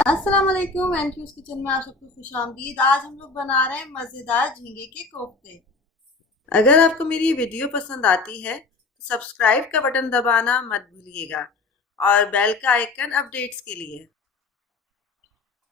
अस्सलाम वालेकुम entries kitchen में आप सबको खुशामदीद। आज हम लोग बना रहे हैं मज़ेदार झींगे के कोफ्ते। अगर आपको मेरी वीडियो पसंद आती है तो सब्सक्राइब का बटन दबाना मत भूलिएगा और बेल का आइकन अपडेट्स के लिए।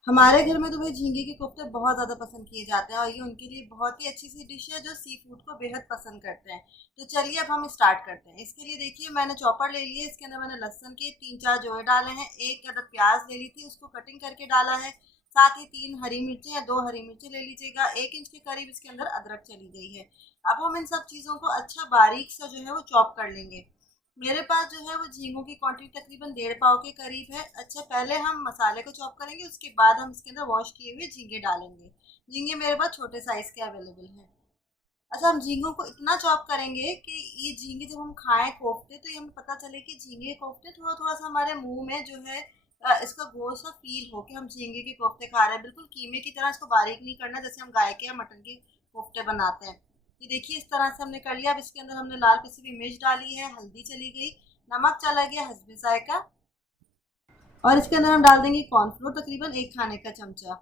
हमारे घर में तो भाई झींगे के कोफ्ते बहुत ज़्यादा पसंद किए जाते हैं और ये उनके लिए बहुत ही अच्छी सी डिश है जो सी फूड को बेहद पसंद करते हैं। तो चलिए अब हम स्टार्ट करते हैं। इसके लिए देखिए मैंने चॉपर ले लिया है, इसके अंदर मैंने लहसुन के 3-4 जोड़े डाले हैं, एक अदद प्याज ले ली थी उसको कटिंग करके डाला है, साथ ही 3 हरी मिर्चें या 2 हरी मिर्चें ले लीजिएगा, 1 इंच के करीब इसके अंदर अदरक चली गई है। अब हम इन सब चीज़ों को अच्छा बारीक सा जो है वो चॉप कर लेंगे। मेरे पास जो है वो झींगों की क्वांटिटी तकरीबन 1.5 पाव के करीब है। अच्छा पहले हम मसाले को चॉप करेंगे, उसके बाद हम इसके अंदर वॉश किए हुए झींगे डालेंगे। झींगे मेरे पास छोटे साइज़ के अवेलेबल हैं। अच्छा हम झींगों को इतना चॉप करेंगे कि ये झींगे जब हम खाएं कोफ्ते तो ये हमें पता चले कि झींगे के कोफ्ते थोड़ा थोड़ा सा हमारे मुंह में जो है इसका गोश्त सा फील हो कि हम झींगे के कोफ्ते खा रहे हैं। बिल्कुल कीमे की तरह इसको बारीक नहीं करना जैसे हम गाय के या मटन के कोफ्ते बनाते हैं। ये देखिए इस तरह से हमने कर लिया। अब इसके अंदर हमने लाल पिसी हुई मिर्च डाली है, हल्दी चली गई, नमक चला गया हस्बे जायका, और इसके अंदर हम डाल देंगे कॉर्नफ्लोर तकरीबन 1 खाने का चमचा।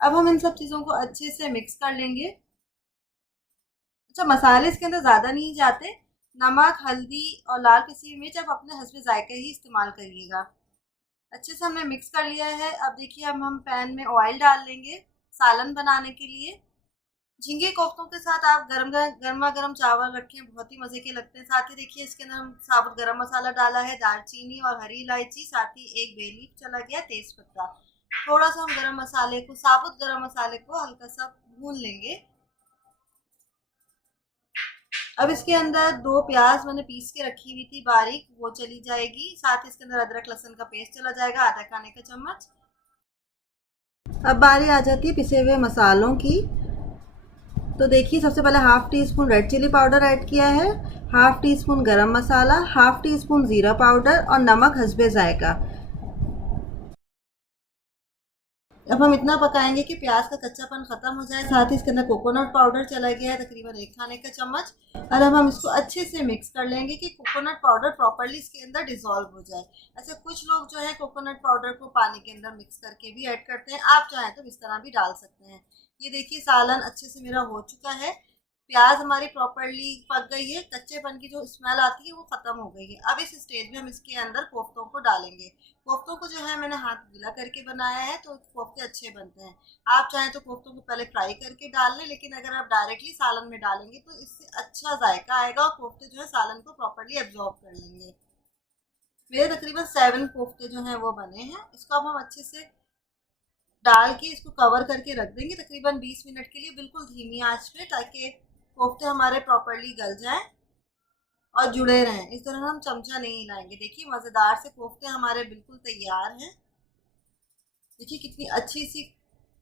अब हम इन सब चीज़ों को अच्छे से मिक्स कर लेंगे। अच्छा मसाले इसके अंदर ज़्यादा नहीं जाते, नमक हल्दी और लाल पिसी हुई मिर्च आप अपने हस्बे जायका ही इस्तेमाल करिएगा। अच्छे से हमने मिक्स कर लिया है। अब देखिए अब हम पैन में ऑयल डाल लेंगे सालन बनाने के लिए। झींगे कोफ्तों के साथ आप गर्मा गर्म चावल रखें, बहुत ही मज़े के लगते हैं। साथ ही देखिए इसके अंदर हम साबुत गरम मसाला डाला है, दालचीनी और हरी इलायची, साथ ही 1 बे लीफ चला गया, तेज पत्ता। थोड़ा सा हम गरम मसाले को, साबुत गरम मसाले को हल्का सा भून लेंगे। अब इसके अंदर 2 प्याज मैंने पीस के रखी हुई थी बारीक, वो चली जाएगी। साथ ही इसके अंदर अदरक लहसुन का पेस्ट चला जाएगा, आधा खाने का चम्मच। अब बारी आ जाती है पिसे हुए मसालों की। तो देखिए सबसे पहले half teaspoon red chili powder add किया है, half teaspoon garam masala, half teaspoon ज़ीरा पाउडर और नमक हस्बे जायका। अब हम इतना पकाएंगे कि प्याज का कच्चापन ख़त्म हो जाए। साथ ही इसके अंदर कोकोनट पाउडर चला गया है तकरीबन 1 खाने का चम्मच। और अब हम इसको अच्छे से मिक्स कर लेंगे कि कोकोनट पाउडर प्रॉपर्ली इसके अंदर डिज़ोल्व हो जाए। अच्छा कुछ लोग जो है कोकोनट पाउडर को पानी के अंदर मिक्स करके भी ऐड करते हैं, आप चाहें तो इस तरह भी डाल सकते हैं। ये देखिए सालन अच्छे से मेरा हो चुका है, प्याज हमारी प्रॉपर्ली पक गई है, कच्चेपन की जो स्मेल आती है वो ख़त्म हो गई है। अब इस स्टेज में हम इसके अंदर कोफ्तों को डालेंगे। कोफ्तों को जो है मैंने हाथ गीला करके बनाया है तो कोफ्ते अच्छे बनते हैं। आप चाहें तो कोफ्तों को पहले फ्राई करके डाल लें, लेकिन अगर आप डायरेक्टली सालन में डालेंगे तो इससे अच्छा जायका आएगा और कोफ्ते जो है सालन को प्रॉपर्ली एब्जॉर्ब कर लेंगे। मेरे तकरीबन 7 कोफ्ते जो हैं वो बने हैं। इसको अब हम अच्छे से डाल के इसको कवर करके रख देंगे तकरीबन 20 मिनट के लिए, बिल्कुल धीमी आंच पे, ताकि कोफ्ते हमारे प्रॉपर्ली गल जाएं और जुड़े रहें। इस तरह हम चमचा नहीं हिलाएंगे। देखिए मज़ेदार से कोफ्ते हमारे बिल्कुल तैयार हैं। देखिए कितनी अच्छी सी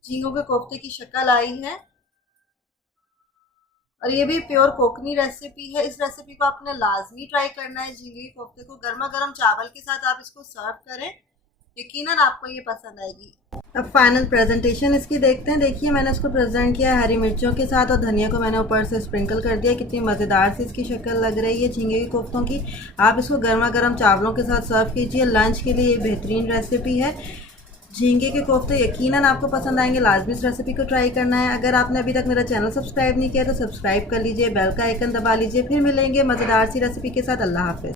झींगों के कोफ्ते की शक्ल आई है। और ये भी प्योर कोकनी रेसिपी है। इस रेसिपी को आपने लाजमी ट्राई करना है। झींगे के कोफ्ते को गर्मा गर्म चावल के साथ आप इसको सर्व करें, यकीनन आपको ये पसंद आएगी। अब फाइनल प्रेजेंटेशन इसकी देखते हैं। देखिए मैंने इसको प्रेजेंट किया हरी मिर्चों के साथ और धनिया को मैंने ऊपर से स्प्रिंकल कर दिया। कितनी मज़ेदार सी इसकी शक्ल लग रही है झींगे के कोफ्तों की। आप इसको गर्मा गर्म चावलों के साथ सर्व कीजिए। लंच के लिए ये बेहतरीन रेसिपी है। झींगे के कोफ्ते यकीनन आपको पसंद आएंगे। लाजमी इस रेसिपी को ट्राई करना है। अगर आपने अभी तक मेरा चैनल सब्सक्राइब नहीं किया तो सब्सक्राइब कर लीजिए, बेल का आइकन दबा लीजिए। फिर मिलेंगे मज़ेदार सी रेसिपी के साथ। अल्लाह हाफ़िज़।